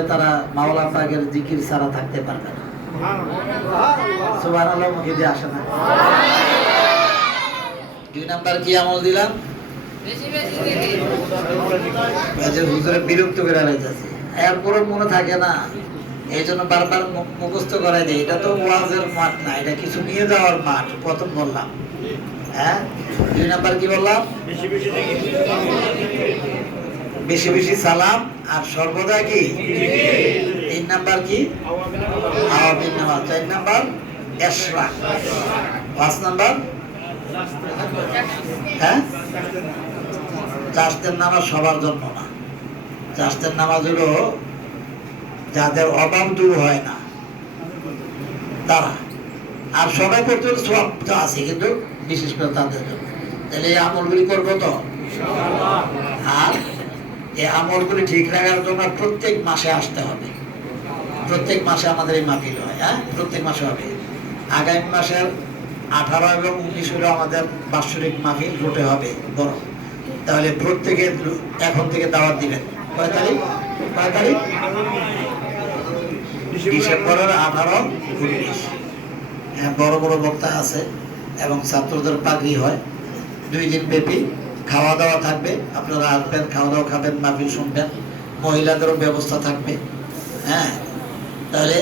করে তারা মাওলা পাকের জিকির ছাড়া থাকতে পারবে না। সুবহানাল্লাহ মুখে দিয়ে আসে না। 2 নাম্বার কি আমল দিলাম? হুজুরে বিরক্ত করে লাইতেছে, এরপরে মনে থাকে না, এই জন্য বারবার মুখস্থ করাই দেয়। এটা তো ওয়াজের মাঠ না, এটা কিছু নিয়ে যাওয়ার মাঠ। প্রথম বললাম, হ্যাঁ। 2 নাম্বার কি বললাম? বেশি বেশি সালাম আর সর্বদা কি। 3 নাম্বার কি? আওয়াবিন নামাজ। 4 নাম্বার ইশরাক। 5 নাম্বার হ্যাঁ, চাষতের নামাজ সবার জন্য না। চাষতের নামাজ হলো যাদের অভাব দূর হয় না তারা, আর সবাই করতে হলে সব তো আছে, কিন্তু বিশেষ করে তাদের জন্য। তাহলে এই আমলগুলি করবো তো। আর এই আমলগুলি ঠিক রাখার জন্য প্রত্যেক মাসে আসতে হবে। প্রত্যেক মাসে আমাদের এই মাহফিল হয়, হ্যাঁ, প্রত্যেক মাসে হবে। আগামী মাসের 18 এবং 19 হলো আমাদের বাৎসরিক মাহফিল রুটে হবে বড়। তাহলে প্রত্যেকে এখন থেকে দাওয়াত দিবেন। কয় তারিখ? ডিসেম্বরের 18, 19। হ্যাঁ, বড় বড় বক্তা আছে এবং ছাত্রদের পাগড়ি হয়। 2 দিন ব্যাপী খাওয়া দাওয়া থাকবে। আপনারা আসবেন, খাওয়া দাওয়া খাবেন, মাহফিল শুনবেন। মহিলাদেরও ব্যবস্থা থাকবে। হ্যাঁ, তাহলে